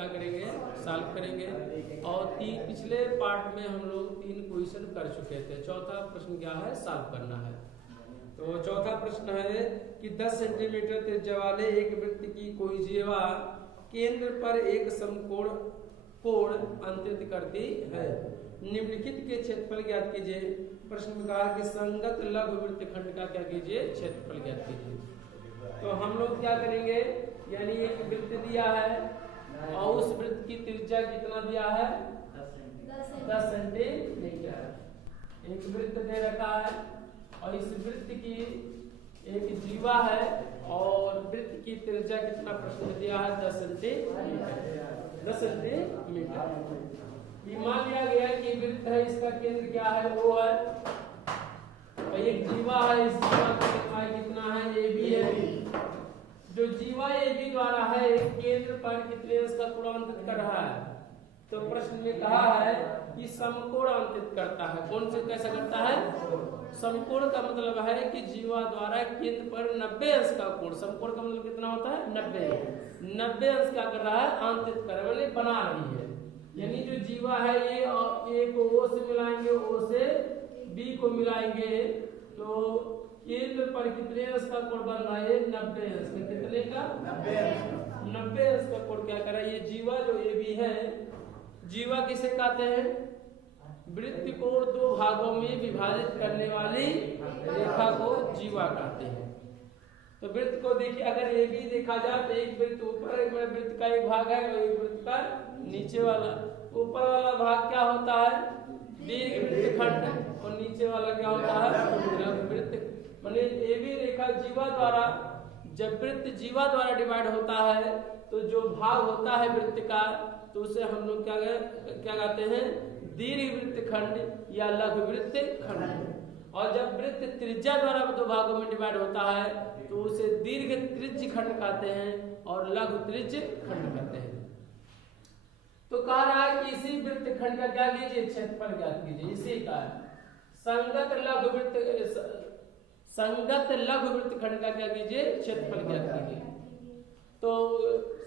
क्या करेंगे, सॉल्व करेंगे। और पिछले पार्ट में हम लोग 3 क्वेश्चन कर चुके थे। चौथा प्रश्न क्या है, सॉल्व करना है। तो चौथा प्रश्न है कि 10 सेंटीमीटर त्रिज्या वाले एक वृत्त की कोई जीवा केंद्र पर एक समकोण कोण अंकित करती है, निम्नलिखित के क्षेत्रफल ज्ञात कीजिए। प्रश्न में कहा कि संगत लघु वृत्त खंड का क्या कीजिए, क्षेत्रफल ज्ञात कीजिए। तो हम लोग क्या करेंगे, यानी एक वृत्त दिया है और उस वृत्त की त्रिज्या कितना दिया है, 10 सेंटीमीटर। एक वृत्त दे रखा है और इस वृत्त की एक जीवा है और वृत्त की त्रिज्या कितना प्रश्न दिया है, 10 सेंटीमीटर। 10 सेंटीमीटर मान लिया गया कि वृत्त है, इसका केंद्र क्या है, वो है, और एक जीवा है, इस जीवा का कितना है, ए बी है। जो जीवा ए बी द्वारा है केंद्र पर कितने अंश का कोण अंकित कर रहा है। तो प्रश्न में कहा है कि समकोण अंकित करता है। कौन से कैसा करता है, समकोण का मतलब है कि जीवा द्वारा केंद्र पर 90 अंश का कोण। समकोण का मतलब कितना होता है, 90 अंश क्या कर रहा है, अंकित कर रहा है, बना रही है। यानी जो जीवा है ये ए को ओ से मिलाएंगे, ओ से बी को मिलाएंगे, तो केंद्र पर कितने अंश का कोण बन रहा है, 90 अंश का। कितने का, 90 अंश का कोण क्या कर रहा है, ये जीवा जो ए बी है, जीवा किसे कहते हैं, वृत्त को 2 भागों में विभाजित करने वाली रेखा को जीवा कहते हैं। तो वृत्त को देखिए, अगर ए बी देखा जाए तो एक वृत्त ऊपर, एक वृत्त का एक भाग है और एक वृत्त का नीचे वाला। ऊपर वाला भाग क्या होता है, दीर्घ वृत्त खंड, और नीचे वाला क्या होता है, लघु वृत्त। माने ए बी रेखा जीवा द्वारा, जब वृत्त जीवा द्वारा डिवाइड होता है तो जो भाग होता है वृत्त का, तो उसे हम लोग क्या कहते हैं, दीर्घ वृत्त खंड या लघु वृत्त खंड। और जब वृत्त त्रिज्या द्वारा 2 भागों में डिवाइड होता है तो उसे दीर्घ त्रिज्य खंड कहते हैं और लघु त्रिज्य खंड कहते हैं। तो कह रहा है कि इसी वृत्त खंड का क्या कीजिए, क्षेत्रफल ज्ञात कीजिए। इसी का संगत लघु वृत्त खंड का क्या कीजिए, क्षेत्रफल ज्ञात कीजिए। तो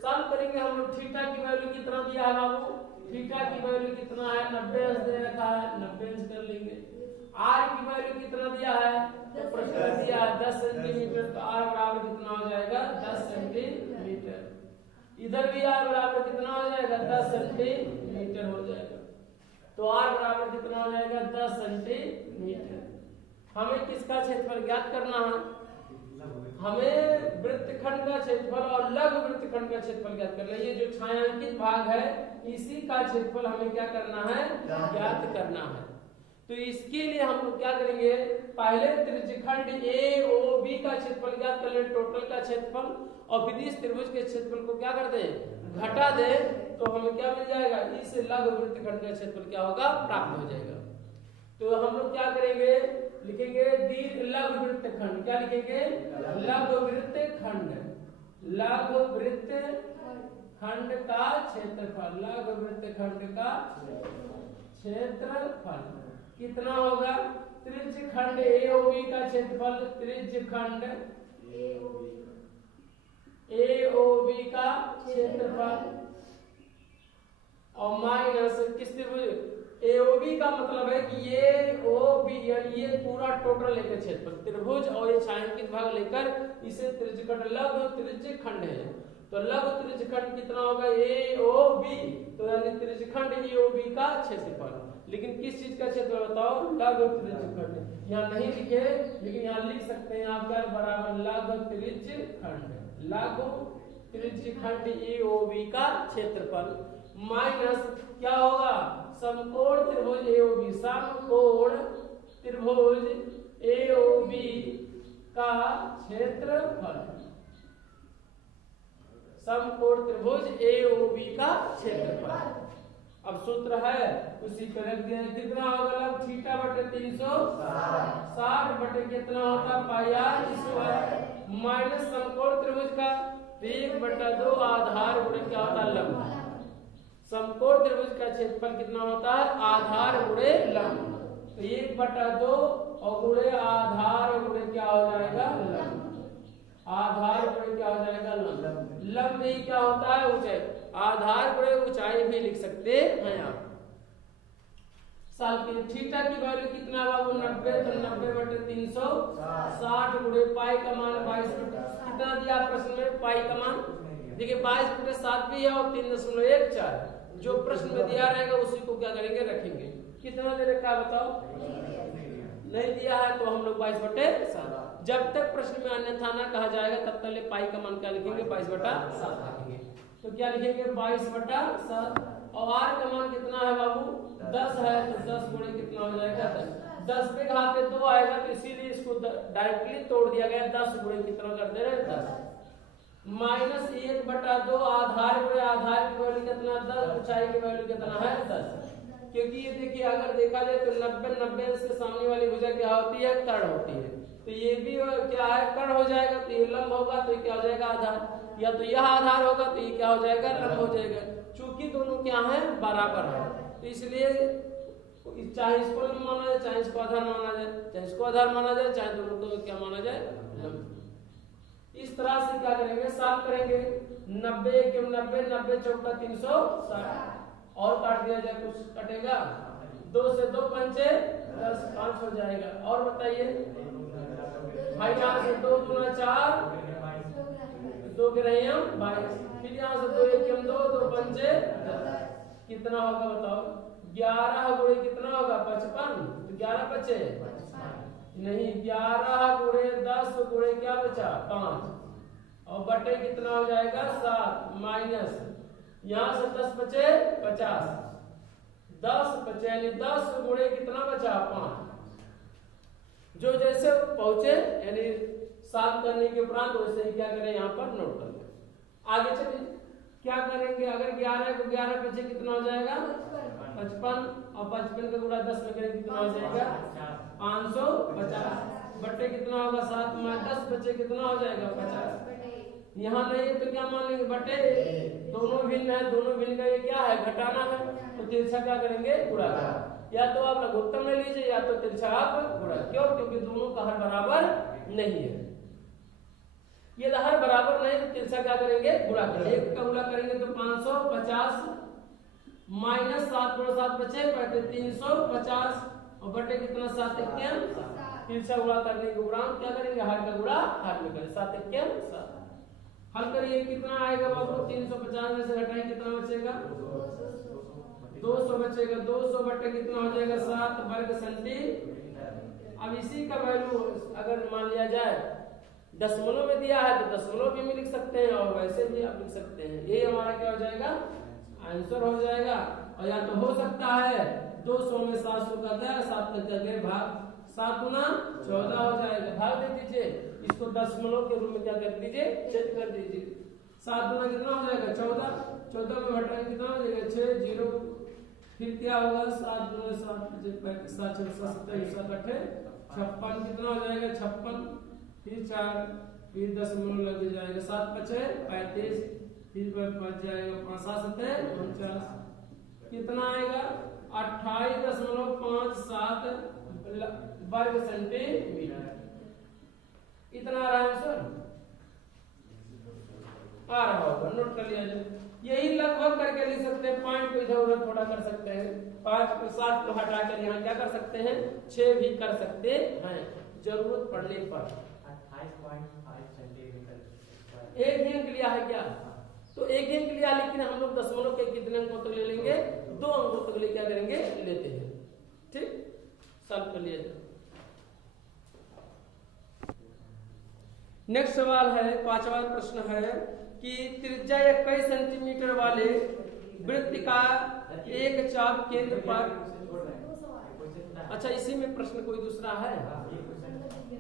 सॉल्व करेंगे हम लोग। थीटा की वैल्यू कितना दिया है बाबू, थीटा की वैल्यू कितना है, 90 अंश दे रखा है, 90 अंश कर लेंगे। आर की वैल्यू कितना दिया है, तो प्रश्न दिया है 10 सेंटीमीटर, तो आर बराबर कितना हो जाएगा, 10 सेंटीमीटर। इधर भी आर बराबर कितना हो जाएगा, 10 सेंटीमीटर हो जाएगा। तो आर बराबर कितना हो जाएगा, 10 सेंटीमीटर। हमें किसका क्षेत्रफल ज्ञात करना है, हमें वृत्तखंड का क्षेत्रफल और लघु वृत्तखंड का क्षेत्रफल ज्ञात करना है। ये जो छायांकित भाग है इसी का क्षेत्रफल हमें क्या करना है, ज्ञात करना है। तो इसके लिए हम लोग क्या करेंगे, पहले त्रिज्यखंड ए ओ बी का क्षेत्रफल ज्ञात कर ले, टोटल का क्षेत्रफल, और फिर इस त्रिभुज के क्षेत्रफल को क्या कर दे, घटा दे, तो हमें क्या मिल जाएगा, इस लघु वृत्तखंड का क्षेत्रफल क्या होगा, प्राप्त हो जाएगा। तो हम लोग क्या करेंगे, लिखेंगे दीर्घ लघु वृत्तखंड। क्या लिखेंगे, लघु वृत्तखंड, लघु वृत्तखंड का क्षेत्रफल, लघु वृत्तखंड का क्षेत्रफल कितना होगा, त्रिज्यखंड एओबी का क्षेत्रफल, त्रिज्यखंड एओबी का क्षेत्रफल, और माइनस किस त्रिभुज एओबी का मतलब है कि ये ओबी यानी ये पूरा टोटल लेकर क्षेत्रफल, त्रिभुज और ये छायांकित भाग लेकर इसे त्रिज्यखंड, लघु त्रिज्यखंड है। तो लघु त्रिज्यखंड कितना होगा, एओबी, तो यानी त्रिज्यखंड एओबी का क्षेत्रफल। लेकिन किस चीज का क्षेत्रफल बताओ, लघु त्रिज्यखंड। यहाँ नहीं लिखे लेकिन यहाँ लिख सकते हैं आप, क्या बराबर लघु त्रिज्यखंड, लघु त्रिज्यखंड एओबी का क्षेत्रफल माइनस क्या होगा, समकोण त्रिभुज एओबी, समकोण त्रिभुज एओबी का क्षेत्रफल, समकोण त्रिभुज एओबी का क्षेत्रफल। अब सूत्र है उसी पर रख दिया, कितना होगा, लग थीटा बटे 360 बटे कितना होता है, पाई आर स्क्वायर, माइनस समकोण त्रिभुज का 1/2 आधार गुणे क्या होता है, लंब। समकोण त्रिभुज का क्षेत्रफल कितना होता है, आधार गुणे लंब, तो 1/2 और गुणे आधार गुणे क्या हो जाएगा, लंब। आधार गुणे क्या हो जाएगा, लंब। लंब में क्या होता है, ऊंचाई, आधार गुणे ऊंचाई भी लिख सकते हैं आप। साल के थीटा की वैल्यू कितना बाबू 90, तो 90/360 गुणे पाई का मान 22 कितना दिया प्रश्न में, पाई का मान देखिए 22/7 भी है और 3.14 जो प्रश्न में दिया रहेगा उसी को क्या करेंगे, रखेंगे। कितना दे रखा है बताओ, नहीं दिया है तो हम लोग 22/7, जब तक प्रश्न में अन्यथा ना कहा जाएगा तब तक पाई का मान क्या लिखेंगे, 22/7 लिखेंगे। तो क्या लिखेंगे 22/7 और आर का मान कितना है बाबू 10 है, तो 10 गुणे कितना हो जाएगा 10 पे घाते 2 आएगा, तो इसीलिए इसको डायरेक्टली तोड़ दिया गया। 10 गुणे कितना कर दे रहे 10 -1/2 आधार गुणे आधार की वैल्यू कितना 10, ऊंचाई की वैल्यू कितना है 10। क्योंकि ये देखिए अगर देखा जाए तो 90 से सामने वाली भुजा क्या होती है, कर्ण होती है, तो ये भी क्या है कर्ण हो जाएगा, तो ये लंब होगा तो ये क्या हो जाएगा आधार, या तो यह आधार होगा तो ये क्या हो जाएगा लंब हो जाएगा। चूंकि दोनों क्या है बराबर है, तो इसलिए चाहे इसको लंब माना जाए, चाहे इसको आधार माना जाए, चाहे इसको आधार माना जाए, चाहे दोनों को क्या माना जाए लंब। इस तरह से क्या करेंगे, साफ करेंगे। 90 क्यों 90, 90 चौका 360 और काट दिया जाए, कुछ कटेगा 2 से 2 पंचे 10, 5 हो जाएगा। और बताइए भाई यहाँ से 2 दूना 4, 2 के रहे हम 22, फिर यहाँ से 2 1 2, 2 पंचे 10, कितना होगा बताओ 11 गुणे कितना होगा 55, तो 11 बचे नहीं, 11 गुणे 10 गुणे क्या बचा 5 और बटे कितना हो जाएगा 7 माइनस यहाँ से 10 बचे 50, 10 बचे यानी 10 गुणे कितना बचा 5। जो जैसे पहुंचे यानी 7 करने के उपरांत वैसे ही क्या करें यहाँ पर नोट कर लें। आगे चलिए क्या करेंगे, अगर 11 को 11 बचे कितना हो जाएगा 55 और 55 का गुणा 10 में करेंगे कितना हो जाएगा 550 बट्टे कितना होगा 7 में 10 बचे कितना हो जाएगा 50। यहाँ नहीं है तो क्या मान लेंगे बटे, दोनों भिन्न है, दोनों भिन्न का ये क्या है घटाना है, तो तिरछा क्या करेंगे गुणा करेंगे। या तो आप लघुत्तम में लीजिए या तो तिरछा आप गुणा, क्यों क्योंकि दोनों का हर बराबर नहीं है। ये हर बराबर नहीं तो तिरछा क्या करेंगे गुणा करेंगे। एक का गुणा करेंगे तो 550 माइनस 7 गुणा 7 बचे बटे 350 और बटे कितना 7 इक्यावन, तिरछा गुणा करने के उपरांत क्या करेंगे हर का गुणा हर में करें 7 इक्यावन 7। हल करिए कितना आएगा बाबू 350 में से घटाएं कितना बचेगा 200 बचेगा, 200 बटे कितना हो जाएगा 7 वर्ग सेंटीमीटर। अब इसी का वैल्यू अगर मान लिया जाए दशमलव में दिया है तो दशमलव भी में लिख सकते हैं और वैसे भी आप लिख सकते हैं। यही हमारा क्या हो जाएगा आंसर हो जाएगा। और या तो हो सकता है 200 में 700 का क्या 7 का क्या भाग 7 गुना 14 हो जाएगा, भाग दे दीजिए, इसको दशमलव के रूप में क्या कर दीजिए चेंज कर दीजिए। 7 गुना कितना हो जाएगा 14, 14 में घटाएंगे कितना हो जाएगा 6 0, फिर क्या होगा 7 गुना 7 7 7 56 कितना हो जाएगा 56, फिर 4 फिर दशमलव लग जाएगा 7 बचे 35, फिर बच जाएगा 5 7 49 कितना आएगा 28.57 वर्ग सेंटीमीटर। इतना आ रहा है आंसर आ रहा होगा, नोट कर लिया जाए। यही लगभग करके लिख सकते हैं, पॉइंट को इधर उधर थोड़ा कर सकते हैं, 5 को 7 को हटाकर यहाँ क्या कर सकते हैं 6 भी कर सकते हैं जरूरत पड़ने पर। 28.5 सेंटीमीटर एक ही अंक लिया है क्या, तो एक ही अंक लिया, लेकिन हम लोग दशमलव के कितने अंकों तक ले लेंगे 2 अंकों तक ले क्या करेंगे लेते हैं। ठीक सॉल्व कर लिया जाए। नेक्स्ट सवाल है 5वां प्रश्न है कि त्रिज्या 21 सेंटीमीटर वाले वृत्त का एक चाप केंद्र पर, अच्छा इसी में प्रश्न कोई दूसरा है,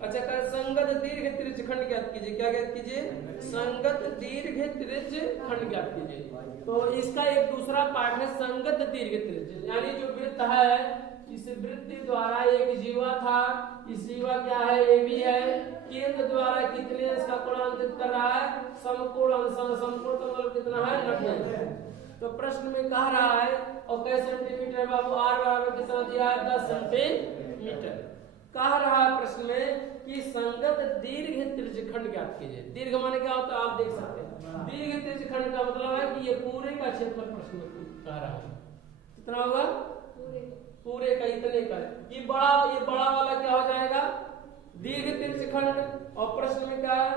अच्छा कर संगत दीर्घ त्रिज्य खंड ज्ञात कीजिए। क्या ज्ञात कीजिए संगत दीर्घ त्रिज्य खंड ज्ञात कीजिए। तो इसका एक दूसरा पार्ट है संगत दीर्घ त्रिज्य, यानी जो वृत्त है इस वृत्त द्वारा एक जीवा था, इस जीवा क्या है ए बी है, केंद्र द्वारा कितने इसका कोण अंकित कर रहा है समकोण, समकोण का मतलब कितना है 90। तो प्रश्न में कह रहा है और कई सेंटीमीटर बाबू आर बराबर कितना दिया है 10 सेंटीमीटर। कह रहा है प्रश्न में कि संगत दीर्घ त्रिज्यखंड ज्ञात कीजिए। दीर्घ माने क्या होता है आप देख सकते हैं। दीर्घ त्रिज्यखंड का मतलब है कि ये पूरे का क्षेत्रफल प्रश्न में कह रहा है। कितना होगा? पूरे का इतने का। ये बड़ा वाला क्या हो जाएगा? दीर्घ त्रिज्यखंड। और प्रश्न में क्या है?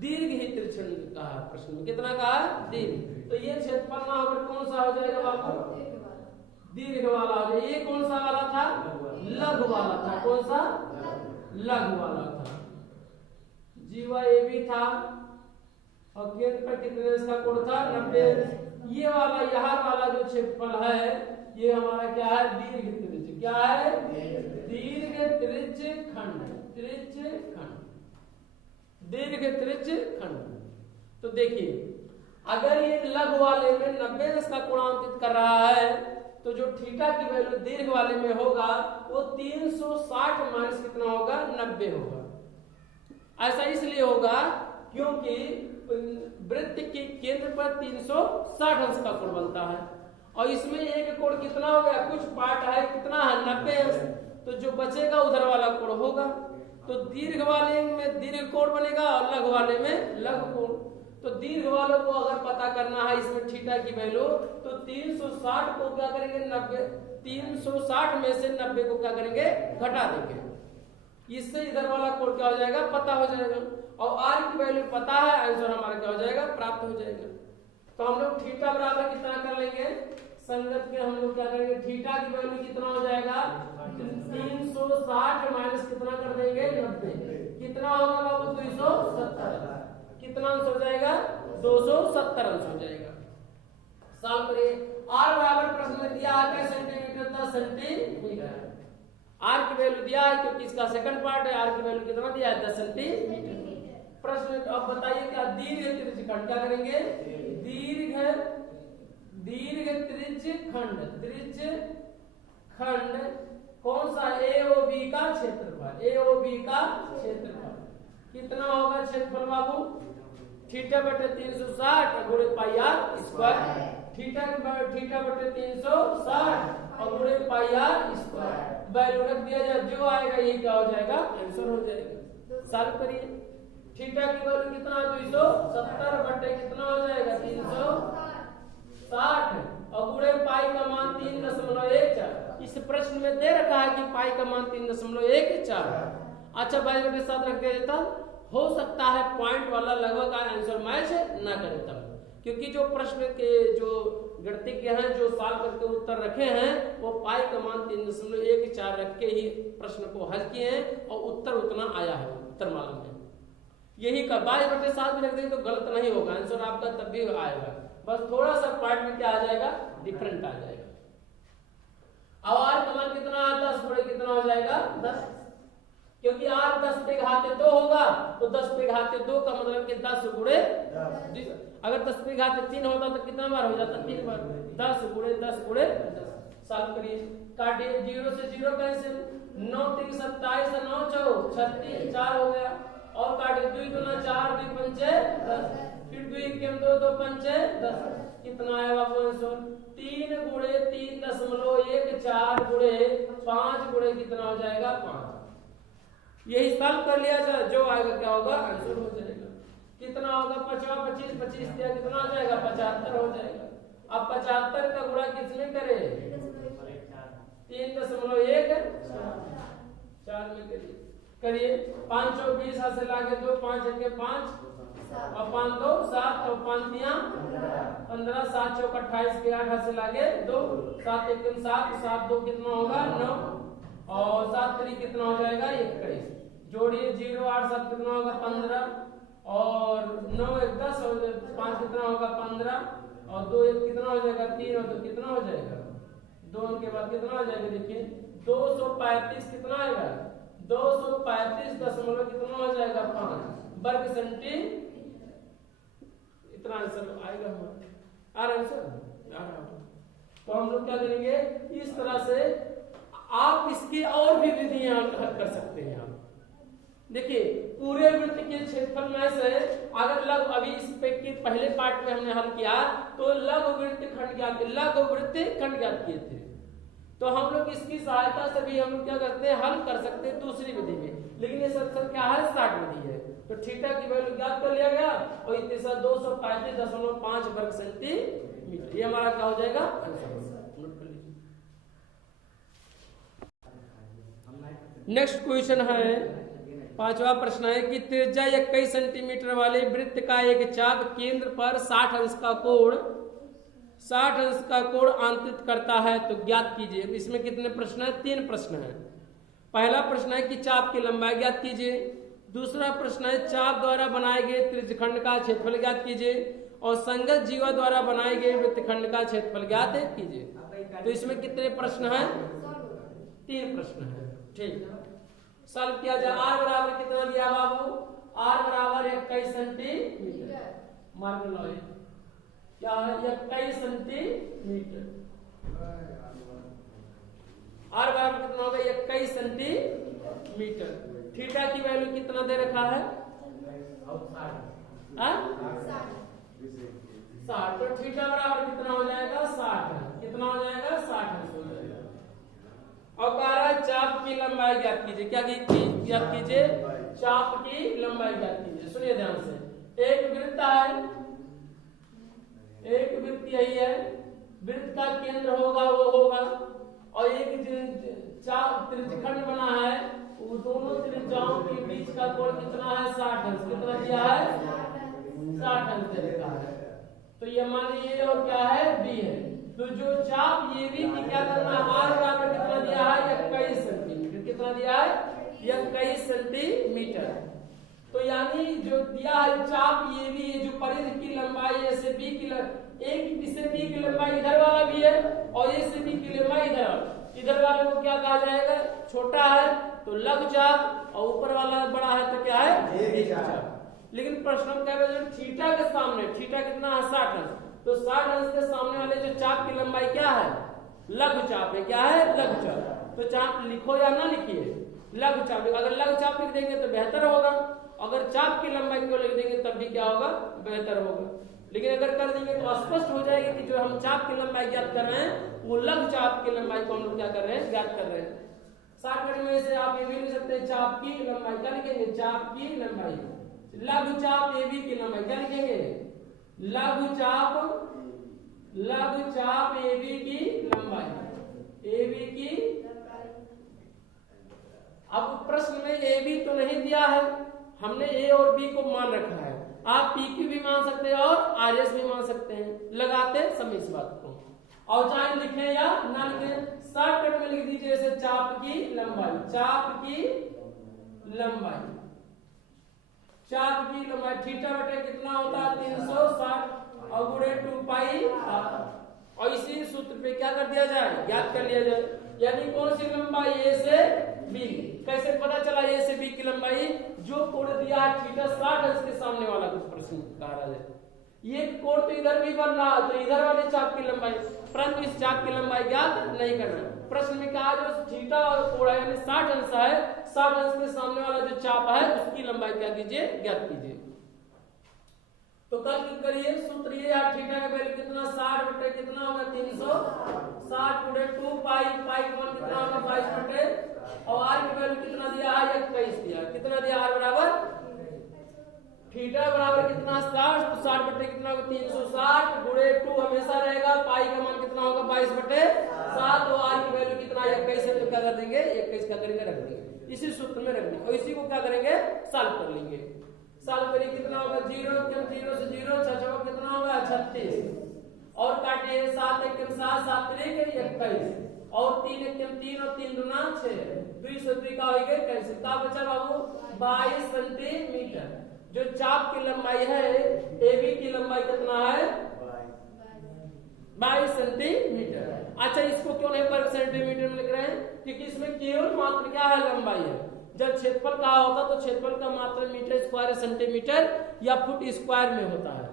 दीर्घ ही त्रिज्यखंड कहा है। प्रश्न में कितना कहा है? दीर्घ। तो ये क्षेत्रफल ना होकर कौन सा हो जाएगा बाबू? दीर्घ वाला हो जाएगा। ये कौन सा वाला था? लघु वाला था। कौन सा? लघु वाला था। जीवा ए भी था और केंद्र पर कितने इसका कोण था? 90। ये वाला यहाँ वाला जो क्षेत्रफल है ये हमारा क्या है? दीर्घ त्रिज्य। क्या है? दीर्घ त्रिज्य खंड। त्रिज्य खंड, दीर्घ त्रिज्य खंड। तो देखिए अगर ये लघु वाले में 90 इसका कोणांकित कर रहा है तो जो थीटा की वैल्यू दीर्घ वाले में होगा वो 360 माइनस कितना होगा? 90 होगा। ऐसा इसलिए होगा क्योंकि वृत्त के केंद्र पर 360 अंश का कोण बनता है और इसमें एक कोण कितना हो गया? कुछ पार्ट है कितना है? 90 अंश। तो जो बचेगा उधर वाला कोण होगा। तो दीर्घ वाले में दीर्घ कोण बनेगा और लघु वाले में लघु कोण। तो दीर्घ वालों को अगर पता करना है इसमें थीटा की वैल्यू तो 360 को क्या करेंगे? 90। 360 में से 90 को क्या करेंगे? घटा देंगे। इससे इधर वाला कोण क्या हो जाएगा? पता हो जाएगा। और आर की वैल्यू पता है, आंसर हमारा क्या हो जाएगा? प्राप्त हो जाएगा। तो हम लोग थीटा बराबर कितना कर लेंगे? संगत के हम लोग क्या करेंगे? थीटा की वैल्यू कितना हो जाएगा? 360 माइनस कितना कर देंगे? 90। कितना होगा बाबू? 270। कितना अंश हो जाएगा? 270 अंश हो जाएगा। सॉल्व करिए। आर बराबर प्रश्न में दिया है सेंटीमीटर 10 सेंटीमीटर। आर की वैल्यू दिया है क्योंकि इसका सेकंड पार्ट है। आर की वैल्यू कितना दिया है? 10 सेंटीमीटर। प्रश्न में अब बताइए क्या दीर्घ त्रिज्यखंड क्या करेंगे? दीर्घ त्रिज्यखंड। त्रिज्यखंड कौन सा? एओबी का क्षेत्रफल। एओबी का क्षेत्रफल कितना होगा क्षेत्रफल बाबू? थीटा बटे 360 गुणे पाई आर स्क्वायर। थीटा बटे 360 और गुणे पाई आर स्क्वायर। वैल्यू रख दिया जाए, जो आएगा ये क्या हो जाएगा? आंसर हो जाएगा। सॉल्व करिए। थीटा की वैल्यू कितना है? 270 बटे कितना हो जाएगा? 360 और गुणे पाई का मान 3.14। इस प्रश्न में दे रखा है कि पाई का मान 3.14। अच्छा बाई बटे 7 रख दिया जाता। हो सकता है पॉइंट वाला लगभग आंसर मैच ना करे तब, क्योंकि जो प्रश्न के जो गणितज्ञ हैं जो सॉल्व करके उत्तर रखे हैं वो पाई का मान 3.14 रख के ही प्रश्न को हल किए हैं और उत्तर उतना आया है उत्तर मालूम है। यही का 22/7 भी रख देंगे तो गलत नहीं होगा, आंसर आपका तब भी आएगा। बस थोड़ा सा पार्ट में क्या आ जाएगा? डिफरेंट आ जाएगा। अब आर का मान कितना? 10 गुणे कितना हो जाएगा? 10। क्योंकि आर 10 पे घाते 2 होगा तो 10 पे घाते 2 का मतलब कि 10 गुणे 10। अगर 10 पे घाते 3 होता तो कितना बार हो जाता? 3 बार। 10 गुणे 10 गुणे 10। सॉल्व करिए। काटिए। 0 से 0 कैंसिल। 9 3 27 9 4 36 4 हो गया। और काटिए। 2 गुना 4 2 पंचे 10। फिर 2 1 2 2 पंचे 10। कितना है बाबू आंसर? 3 गुणे 3.14 गुणे 5 गुणे कितना हो जाएगा? 5। यही सॉल्व कर लिया जाए, जो आएगा क्या होगा? आंसर हो जाएगा। कितना होगा? 5 25 25 दिया कितना हो जाएगा? 75 हो जाएगा। अब 75 का गुणा किसने करे? 3.14 में करिए। 5 और 20 हाथ से लाके 2 5 1 5 और 5 2 7 और 5 3 15 7 चौक 28 के 8 हाथ से लाके 2 7 1 7 7 2 कितना होगा? 9 और 7 3 कितना हो जाएगा? 21। जोड़िए। 0 8 7 कितना होगा? 15 और 9 1 10 और 5 कितना होगा? 15 और 2 1 कितना हो जाएगा? 3 और 2 कितना हो जाएगा? 2 के बाद कितना हो जाएगा? देखिए 235 कितना आएगा? 235 दशमलव कितना हो जाएगा? 5 वर्ग सेंटी। इतना आंसर आएगा हमारा। आंसर तो हम लोग क्या करेंगे? इस तरह से आप इसकी और भी विधियां हल कर सकते हैं। आप देखिए पूरे वृत्त के क्षेत्रफल में से अगर लघु अभी इस पे के पहले पार्ट में हमने हल किया तो लघु वृत्त खंड ज्ञात किए थे। तो हम लोग इसकी सहायता से भी हम लोग क्या करते हैं, हल कर सकते हैं दूसरी विधि में, लेकिन ये सब क्या है, शॉर्ट विधि है। तो थीटा की वैल्यू ज्ञात कर लिया गया और इतने 235.5 वर्ग सेंटीमीटर, ये हमारा क्या हो जाएगा आंसर। नेक्स्ट क्वेश्चन है, पांचवा प्रश्न है कि त्रिज्या 21 सेंटीमीटर वाले वृत्त का एक चाप केंद्र पर 60 अंश का कोण आंतरित करता है, तो ज्ञात कीजिए। इसमें कितने प्रश्न है, 3 प्रश्न है। पहला प्रश्न है कि चाप की लंबाई ज्ञात कीजिए। दूसरा प्रश्न है चाप द्वारा बनाए गए त्रिज्यखंड का क्षेत्रफल ज्ञात कीजिए, और संगत जीवा द्वारा बनाए गए वृत्तखंड का क्षेत्रफल ज्ञात कीजिए। तो इसमें कितने प्रश्न हैं, 3 प्रश्न है। ठीक, सॉल्व किया जाए। आर बराबर कितना दिया बाबू, आर बराबर 21 सेंटीमीटर, मान लो क्या है 21 सेंटीमीटर। आर बराबर कितना होगा, 21 सेंटीमीटर। थीटा की वैल्यू कितना दे रखा है, 60। तो थीटा बराबर कितना हो जाएगा, 60 है। कितना हो जाएगा, 60 हो जाएगा। और कह रहा है चाप की लंबाई ज्ञात कीजिए। क्या ज्ञात कीजिए, चाप की लंबाई ज्ञात कीजिए। सुनिए ध्यान से, एक वृत्त है, एक वृत्त यही है, वृत्त का केंद्र होगा वो होगा, और एक चाप त्रिज्यखंड बना है, वो दोनों त्रिज्याओं के बीच का कोण कितना है, 60 अंश। कितना दिया है, 60 अंश दे रखा है। तो ये मान ये और क्या है, बी है। तो जो चाप ये भी की क्या करना है, आर बराबर कितना दिया है, 21 सेंटीमीटर। कितना दिया है, 21 सेंटीमीटर। तो यानी जो दिया है चाप ये भी, ये जो परिधि की लंबाई ए से बी की एक से बी की लंबाई इधर वाला भी है, और ए से बी की लंबाई इधर वाले को क्या कहा जाएगा, छोटा है तो लघु चाप, और ऊपर वाला बड़ा है तो क्या है, दीर्घ चाप। लेकिन प्रश्न क्या है, थीटा के सामने, थीटा कितना है, 60 अंश। तो 60 अंश के सामने वाले जो चाप की लंबाई क्या है, लघु चाप है। क्या है, लघु चाप। तो चाप लिखो या ना लिखिए, लघु चाप। अगर लघु चाप लिख देंगे तो बेहतर होगा, अगर चाप की लंबाई को लिख देंगे तब भी क्या होगा, बेहतर होगा। लेकिन अगर कर देंगे तो स्पष्ट हो जाएगा कि जो हम चाप की लंबाई ज्ञात कर रहे हैं वो लघु चाप की लंबाई को हम लोग क्या कर रहे हैं, ज्ञात कर रहे हैं। 60 में से आप ये भी लिख सकते हैं चाप की लंबाई। क्या लिखेंगे, चाप की लंबाई। लघु चाप ए बी की लंबाई क्या लिखेंगे, लघु चाप ए बी की लंबाई, ए बी की। अब प्रश्न में ए बी तो नहीं दिया है, हमने ए और बी को मान रखा है। आप पी क्यू भी मान सकते हैं और आर एस भी मान सकते हैं, लगाते समय इस बात को। और चाहे लिखें या ना लिखें, शॉर्टकट में लिख दीजिए जैसे चाप की लंबाई, चाप की लंबाई, चाप की लंबाई। थीटा बटे कितना होता है, 360 और गुणे 2 पाई, और इसी सूत्र पे क्या कर दिया जाए, ज्ञात कर लिया जाए। यानी कौन सी लंबाई, ए से बी। कैसे पता चला ए से बी की लंबाई, जो कोण दिया है थीटा 60 अंश के सामने वाला कुछ प्रश्न कहा जाए, ये कोण तो इधर भी बन रहा है, तो इधर वाले चाप की लंबाई, परंतु इस चाप की लंबाई ज्ञात नहीं करना। प्रश्न में कहा जो थीटा और कोण है यानी 60 अंश है, 60 अंश के सामने वाला जो चाप है उसकी लंबाई क्या कीजिए, ज्ञात कीजिए। तो कल करिए, सूत्र ये है, थीटा का वैल्यू कितना, 60 बटे कितना होगा, 360 गुणे 2 पाई, पाई का मान कितना होगा, 22 बटे, और आर की वैल्यू कितना दिया है, 21 दिया। कितना दिया, आर बराबर, थीटा बराबर कितना, 60, तो 60 बटे कितना होगा, 360 गुणे 2 हमेशा रहेगा, पाई का मान कितना होगा, 22 बटे 7, और आर की वैल्यू कितना 21 है, तो क्या कर देंगे, 21 क्या करेंगे, रख देंगे, इसी सूत्र में रख देंगे, और इसी को क्या करेंगे, सॉल्व कर लेंगे। सॉल्व करिए, कितना होगा, 0 से 0, 6 कितना होगा, 36, और काटिए 7 1 7, 7 3 21, और 3 1 3, और 3 दूना 6, 2 से 2 का होगा कैसे, का बचा बाबू 22 सेंटीमीटर। जो चाप की लंबाई है, ए बी की लंबाई कितना है, 22 सेंटीमीटर। अच्छा, इसको क्यों नहीं पर सेंटीमीटर में लिख रहे हैं, क्योंकि इसमें केवल मात्र क्या है, लंबाई है। जब क्षेत्रफल कहा होता तो क्षेत्रफल का मात्रा मीटर स्क्वायर, सेंटीमीटर या फुट स्क्वायर में होता है,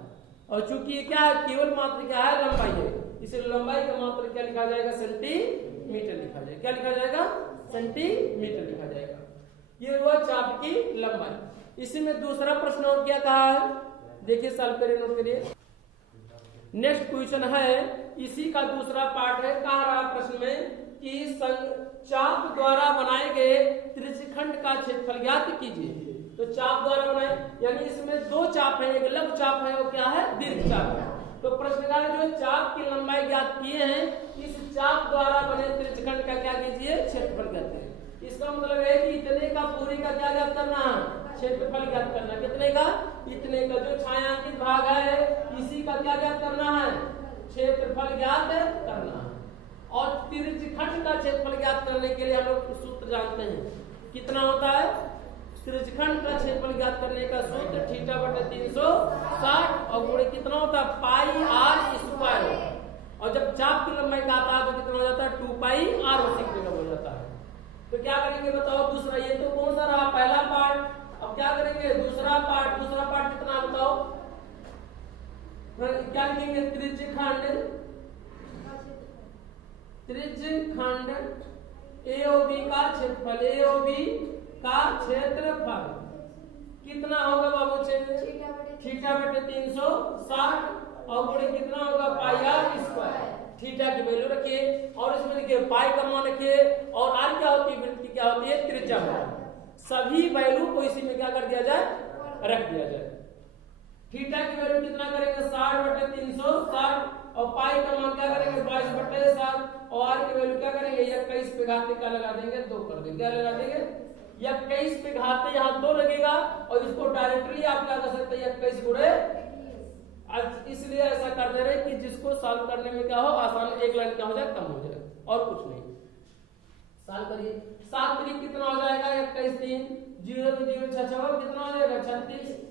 और चूंकि ये क्या है, केवल मात्र क्या है, लंबाई है, इसलिए लंबाई का मात्रा क्या लिखा जाएगा, सेंटीमीटर लिखा जाएगा। क्या लिखा जाएगा, सेंटीमीटर लिखा जाएगा। ये हुआ चाप की लंबाई। इसी में दूसरा प्रश्न और क्या कहा है, देखिए सॉल्व करिए, नोट करिए। नेक्स्ट क्वेश्चन है, इसी का दूसरा पार्ट है, कह रहा प्रश्न में की चाप द्वारा बनाए गए त्रिज्यखंड का क्षेत्रफल ज्ञात कीजिए। तो चाप द्वारा बनाए यानी इसमें दो चाप है, एक लघु चाप है और क्या है दीर्घ चाप है। तो प्रश्नकार जो चाप की लंबाई ज्ञात किए हैं, इस चाप द्वारा बने त्रिज्यखंड का क्या कीजिए क्षेत्रफल कहते हैं। इसका मतलब है कि इतने का पूरी का क्या ज्ञात करना है क्षेत्रफल ज्ञात करना। कितने का? इतने का। जो छायांकित भाग है इसी का क्या ज्ञात करना है क्षेत्रफल ज्ञात करना है। और त्रिज्यखंड का क्षेत्रफल ज्ञात करने के लिए हम लोग सूत्र जानते हैं, कितना होता है त्रिज्यखंड का क्षेत्रफल ज्ञात करने का सूत्र θ/360 और गुणे कितना होता है पाई आर स्क्वायर। और जब चाप की लंबाई का आता है तो कितना हो जाता है 2 पाई आर, उसी की जगह हो जाता है। तो क्या करेंगे बताओ दूसरा, ये तो कौन सा रहा पहला पार्ट। अब क्या करेंगे दूसरा पार्ट। दूसरा पार्ट कितना बताओ, क्या लिखेंगे त्रिज्यखंड AOB का क्षेत्रफल, AOB का क्षेत्रफल कितना होगा बाबू θ/360 और गुणे कितना होगा पाई आर स्क्वायर। थीटा की वैल्यू रखिए और इसमें लिखिए पाई का मान रखिए और आर क्या होती है वृत्त की क्या होती है त्रिज्या। सभी वैल्यू को इसी में क्या कर दिया जाए रख दिया जाए। थीटा की वैल्यू कितना करेंगे 60/360 और पाई का मान क्या करेंगे 22/7 और आर की वैल्यू क्या करेंगे 21 पे घाते क्या लगा देंगे 2 कर देंगे। क्या लगा देंगे 21 पे घाते यहाँ 2 लगेगा और इसको डायरेक्टली आप क्या कर सकते हैं 21 गुणे। इसलिए ऐसा कर दे रहे कि जिसको सॉल्व करने में क्या हो आसान, एक लाइन क्या हो जाए कम हो जाए और कुछ नहीं। सॉल्व करिए 7 3 कितना हो जाएगा 21 3 0 2 0 6 6 कितना हो जाएगा 36।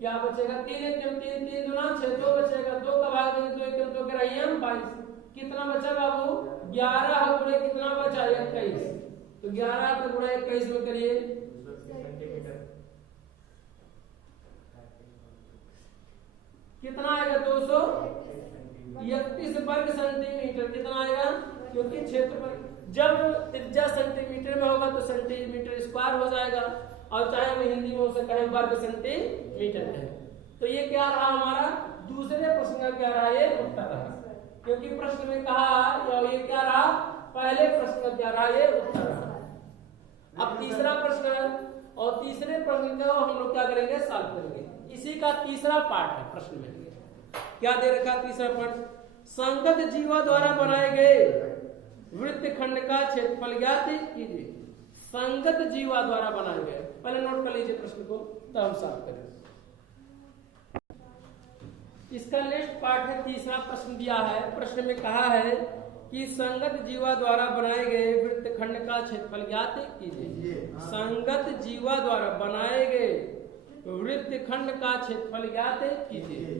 क्या बचेगा 3 1 3 3 2 6 2 बचेगा 2 का भाग देंगे 2 1 2 कराइए हम 22। कितना बचा बाबू 11 गुणे कितना बचा 21। तो 11 का गुणा 21 में करिए कितना आएगा 231 वर्ग सेंटीमीटर। कितना आएगा क्योंकि क्षेत्रफल जब त्रिज्या सेंटीमीटर में होगा तो सेंटीमीटर स्क्वायर हो जाएगा और चाहे हम हिंदी में उसे कहें वर्ग सेंटीमीटर है। तो ये क्या रहा हमारा दूसरे प्रश्न का क्या रहा ये उत्तर रहा, क्योंकि प्रश्न में कहा ये क्या रहा पहले प्रश्न का क्या रहा ये उत्तर रहा। अब तीसरा प्रश्न है और तीसरे प्रश्न को हम लोग क्या करेंगे सॉल्व करेंगे। इसी का तीसरा पार्ट है प्रश्न में। क्या दे रखा तीसरा पार्ट, संगत जीवा द्वारा बनाए गए वृत्तखंड का क्षेत्रफल ज्ञात कीजिए। संगत जीवा द्वारा बनाए गए, पहले नोट कर लीजिए प्रश्न को तब हम सॉल्व करेंगे। इसका नेक्स्ट पार्ट है तीसरा प्रश्न दिया है। प्रश्न में कहा है कि संगत जीवा द्वारा बनाए गए वृत्तखंड का क्षेत्रफल ज्ञात कीजिए। संगत जीवा द्वारा बनाए गए वृत्तखंड का क्षेत्रफल ज्ञात कीजिए।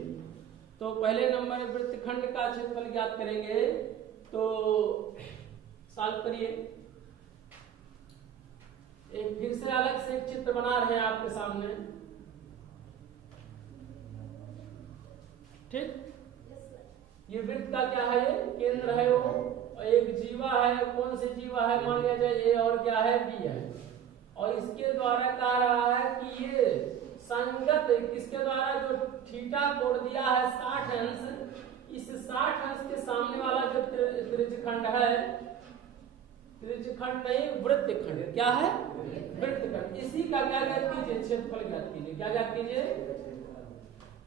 तो पहले नंबर वृत्तखंड का क्षेत्रफल ज्ञात करेंगे तो सॉल्व करिए। एक फिर से अलग से एक चित्र बना रहे हैं आपके सामने, ठीक। ये वृत्त का क्या है केंद्र है वो और एक जीवा है। कौन से जीवा है मान लिया जाए ए और क्या है बी है और इसके द्वारा कह रहा है कि ये संगत इसके द्वारा जो थीटा कोण दिया है 60 अंश, इस 60 अंश के सामने वाला जो त्रिज्यखंड है, त्रिज्यखंड नहीं वृत्तखंड, क्या है वृत्तखंड, इसी का क्या ज्ञात कीजिए क्षेत्रफल ज्ञात कीजिए। क्या ज्ञात कीजिए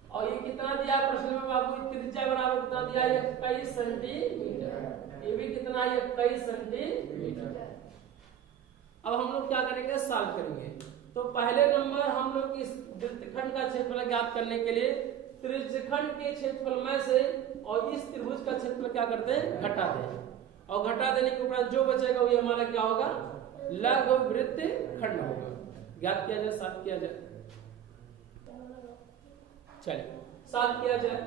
और ये कितना दिया प्रश्न में बाबू त्रिज्या बराबर कितना दिया 21 सेंटीमीटर, ये भी कितना 21 सेंटीमीटर। अब हम लोग क्या करेंगे सॉल्व करेंगे। तो पहले नंबर हम लोग इस वृत्तखंड का क्षेत्रफल ज्ञात करने के लिए त्रिज्यखंड के क्षेत्रफल में से और इस त्रिभुज का क्षेत्रफल क्या करते हैं घटा दें और घटा देने के उपरांत जो बचेगा वही हमारा क्या होगा लघु वृत्तखंड होगा। ज्ञात किया जाए सॉल्व किया जाए, चलिए सॉल्व किया जाए।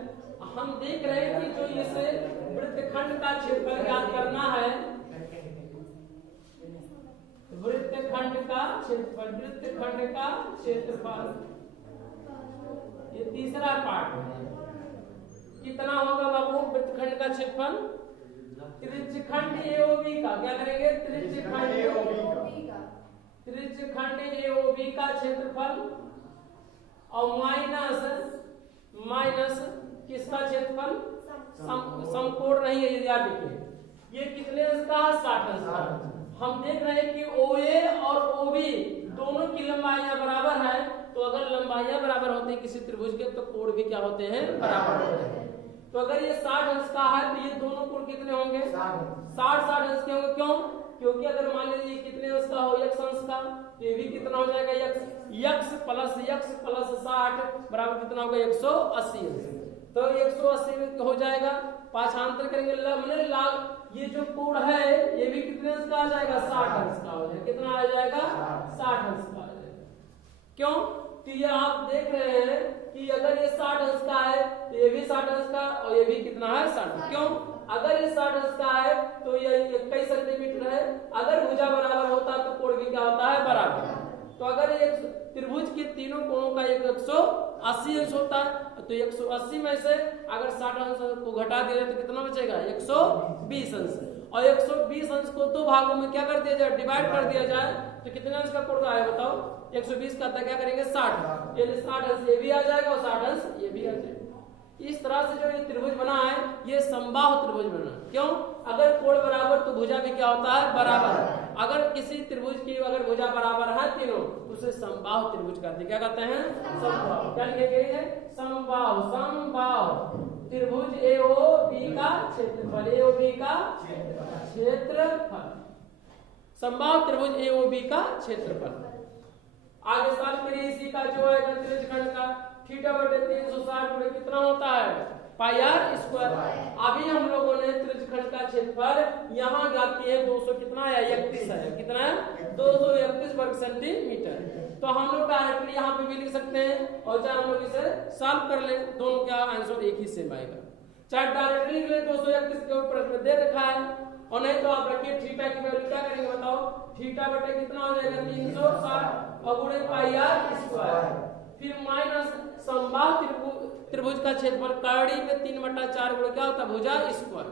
हम देख रहे हैं कि जो इसे वृत्तखंड का क्षेत्रफल ज्ञात करना है, वृत्तखंड का क्षेत्रफल, वृत्तखंड का क्षेत्रफल ये तीसरा पार्ट है। कितना होगा बाबू वृत्तखंड का क्षेत्रफल त्रिज्यखंड AOB का क्या करेंगे त्रिज्यखंड AOB का क्षेत्रफल और माइनस किसका क्षेत्रफल समकोण नहीं है, याद रखिए ये कितने अंश का है? 60 अंश का। हम देख रहे हैं कि OA और OB दोनों की लंबाइयां बराबर है, तो अगर लंबाइयां बराबर होती है किसी त्रिभुज के तो कोण भी क्या होते हैं? बराबर होते हैं। तो अगर ये 60 अंश का है तो ये दोनों कोण कितने होंगे? 60 अंश के होंगे। क्यों? क्योंकि अगर मान लीजिए कितने अंश का हो? x अंश का, तो ये भी कितना हो जाएगा? x प्लस 60 बराबर कितना होगा? 180 अंश। तो 180 हो जाएगा, पाछांतर करेंगे मैंने लाग, ये जो कोण है ये भी कितने अंश का आ जाएगा? 60 अंश का हो जाएगा। कितना आ जाएगा? 60 अंश का आ जाएगा। क्यों? तो ये आप देख रहे हैं कि अगर ये 60 अंश का है तो ये भी 60 अंश का, और ये भी कितना है? 60। क्यों? अगर ये 60 अंश का है तो ये 21 सेंटीमीटर है। अगर भुजा बराबर होता तो कोण भी क्या होता है? बराबर। तो अगर एक त्रिभुज के तीनों कोणों का 180 अंश होता है तो 180 में से अगर 60 अंश को घटा दिया जाए तो कितना बचेगा? 120 अंश। और 120 अंश को दो भागों में क्या कर दिया जाए? डिवाइड कर दिया जाए तो कितने अंश का कोण आया बताओ? 120 का क्या करेंगे? 60। ये 60 अंश ये भी आ जाएगा और 60 अंश ये भी आ जाएगा। इस तरह से जो ये त्रिभुज बना है ये समबाहु त्रिभुज बना। क्यों? अगर कोण बराबर तो भुजा भी क्या होता है? बराबर। अगर किसी त्रिभुज की अगर भुजा बराबर है तीनों तो उसे समबाहु त्रिभुज कहते हैं। क्या कहते हैं? समबाहु। क्या लिखे गए हैं? समबाहु। समबाहु त्रिभुज AOB का क्षेत्रफल, AOB का क्षेत्रफल, समबाहु त्रिभुज AOB का क्षेत्रफल। आगे साल करिए इसी का जो है त्रिज्यखंड का थीटा बटे 360 गुणे कितना होता है? पाई आर स्क्वायर। अभी हम लोगों ने त्रिज्यखंड का क्षेत्रफल यहाँ ज्ञात किए 200 कितना है? 31 है। कितना है? 231 वर्ग सेंटीमीटर। तो हम लोग डायरेक्टली यहाँ पे भी लिख सकते हैं और चाहे हम लोग इसे सॉल्व कर ले, दोनों का आंसर एक ही सेम आएगा। चाहे डायरेक्टली लिख ले 231 के ऊपर प्रश्न दे रखा है, और नहीं तो आप रखिए थीटा की वैल्यू क्या करेंगे बताओ? थीटा बटे कितना हो जाएगा? 360 और गुणे पाई आर स्क्वायर, फिर माइनस समबाहु त्रिभुज का क्षेत्रफल कड़ी में 3/4 गुणे क्या होता है? भुजा स्क्वायर।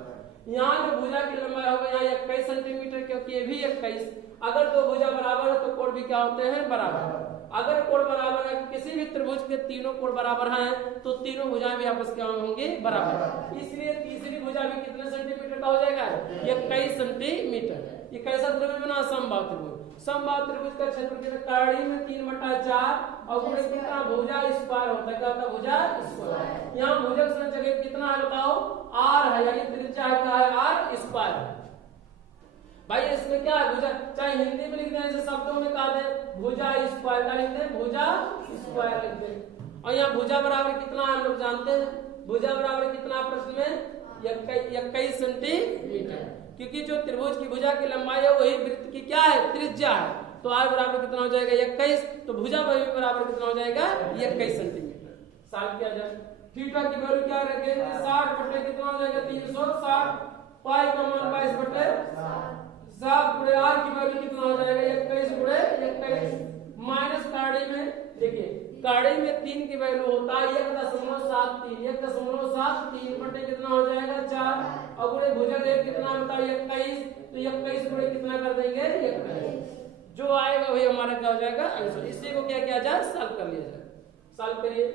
यहाँ जो भुजा की लंबाई होगा यहाँ 21 सेंटीमीटर, क्योंकि ये भी 21। अगर दो भुजा बराबर है तो कोण भी क्या होते हैं? बराबर। अगर कोण बराबर है, किसी भी त्रिभुज के तीनों कोण बराबर हैं तो तीनों भुजाएं भी आपस क्या होंगे? बराबर। इसलिए तीसरी भुजा भी कितने सेंटीमीटर का हो जाएगा? 21 सेंटीमीटर। ये कैसा त्रिभुज बना? समबाहु त्रिभुज। समबाहु त्रिभुज का क्षेत्रफल कड़ी में 3/4 और गुणे कितना? भुजा स्क्वायर होता है। क्या होता है? भुजा स्क्वायर। यहाँ भुजक संख्या कितना है बताओ? r है, यानी त्रिज्या क्या है? r square. भाई इसमें क्या है? भुजा, चाहे हिंदी में लिख दें ऐसे शब्दों में कहा दे भुजा स्क्वायर का लिख दें, भुजा स्क्वायर लिख दें। और यहाँ भुजा बराबर कितना है हम लोग जानते हैं। भुजा बराबर कितना प्रश्न में? 21 सेंटीमीटर, क्योंकि जो त्रिभुज की भुजा की लंबाई है वही वृत्त की क्या है? त्रिज्या है। तो r बराबर कितना हो जाएगा? 21। तो भुजा बराबर कितना हो जाएगा? 21 सेंटीमीटर। सॉल्व किया जाए। थीटा की वैल्यू क्या रखेंगे? 60 बटे कितना हो जाएगा? 360। पाई का मान 22 बटे 7 गुणे r की वैल्यू कितना हो जाएगा? 21 गुणे 21 माइनस काड़ी में देखिए काड़ी में 3 की वैल्यू होता है 1.73। 1.73 बटे कितना हो जाएगा? 4 और गुणे भुजक कितना बताओ? 21। तो 21 गुणे कितना कर देंगे? 21। जो आएगा वही हमारा क्या हो जाएगा? आंसर। इसी को क्या किया जाए? सॉल्व कर लिया जाए। सॉल्व करिए।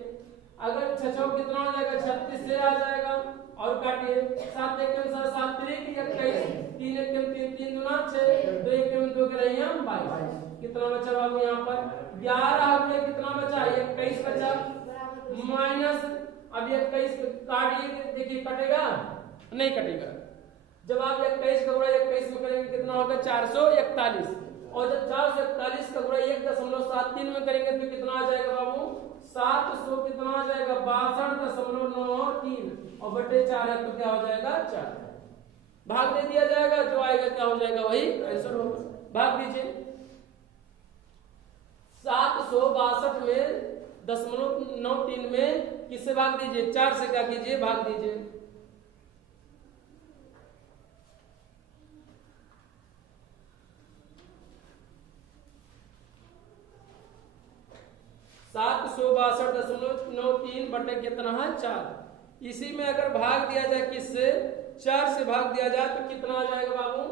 अगर 6 कितना हो जाएगा? 36 से आ जाएगा और काटिए 7 1 7 3 21 3 1 3 3 दूना 6 2 1 2 के रही हम 22। कितना बचा बाबू? यहाँ पर 11 गुणे कितना बचा? 21 बचा माइनस अब 21 काटिए, देखिए कटेगा नहीं कटेगा। जब आप 21 का गुणा 21 में करेंगे कितना होगा? 441। और जब 441 का गुणा 1.73 में करेंगे तो कितना आ जाएगा बाबू? 700 कितना आ जाएगा? 62.93 और बटे 4 है तो क्या हो जाएगा? 4। भाग दे दिया जाएगा, जो आएगा क्या हो जाएगा? वही आंसर होगा। भाग दीजिए। 762 में 0.93 में किससे भाग दीजिए? 4 से क्या कीजिए? भाग दीजिए। सात 762.93 बटे कितना है? 4। इसी में अगर भाग दिया जाए किससे? 4 से भाग दिया जाए तो कितना आ जाएगा बाबू?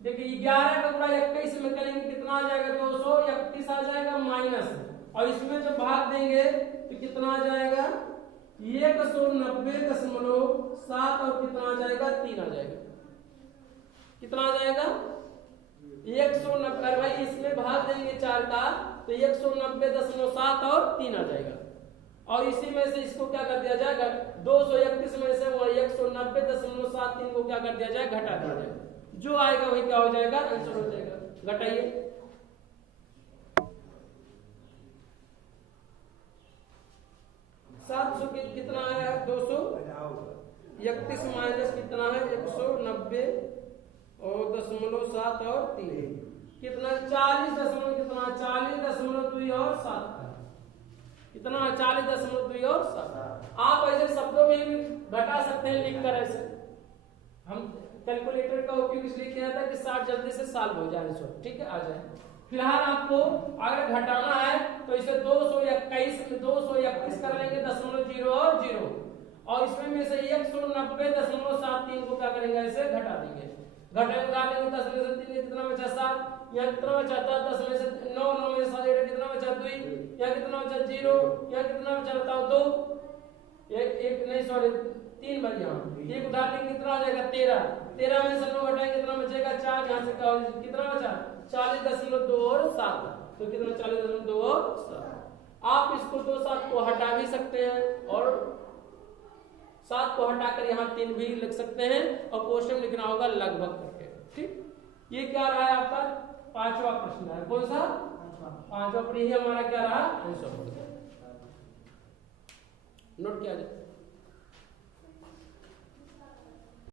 देखिए 11 का गुणा 21 में करेंगे कितना आ जाएगा? 231 आ जाएगा माइनस, और इसमें जब भाग देंगे तो कितना आ जाएगा? 190.7 और कितना आ जाएगा? 3 आ जाएगा। कितना आ जाएगा 190। भाई इसमें भाग देंगे 4 का तो 190.7 और 3 आ जाएगा। और इसी में से इसको क्या कर दिया जाएगा 231 में से 190.73 को क्या कर दिया जाए घटा दिया जाएगा। जो आएगा वही क्या हो जाएगा आंसर हो जाएगा। घटाइए 700 के कितना आया 231 माइनस कितना है 190 और 0.7 और 3 कितना 40 कितना 40.2 और 7 कितना 40.2 और 7। आप ऐसे शब्दों में भी घटा सकते हैं लिख कर। ऐसे हम कैलकुलेटर का उपयोग इसलिए किया था कि 60 जल्दी से सॉल्व हो जाए आंसर। ठीक है आ जाए। फिलहाल आपको अगर घटाना है तो इसे 221 में 231 कर लेंगे 0.0 और 0 और इसमें में से 190.73 को क्या करेंगे ऐसे घटा देंगे। घटा लेंगे 10 में से 3 कितना बचा 7 यहाँ कितना बचा 10 में से 9 9 में से 7 कितना बचा 2 यहाँ कितना बचा 0 यहाँ कितना बचा बताओ 2 एक नहीं सॉरी 3 बार यहाँ एक उदाहरण लेंगे कितना आ जाएगा 13 में से 9 घटाएंगे कितना बचेगा 4 यहाँ से कितना बचा 40.2 और 7 तो कितना 40.2 और 7। आप इसको 2 7 को हटा भी सकते हैं और 7 को हटाकर यहाँ 3 भी लिख सकते हैं और क्वेश्चन लिखना होगा लगभग करके। ठीक ये क्या रहा है आपका 5वां प्रश्न है। कौन सा 5वां? हमारा क्या रहा आंसर नोट किया जाए।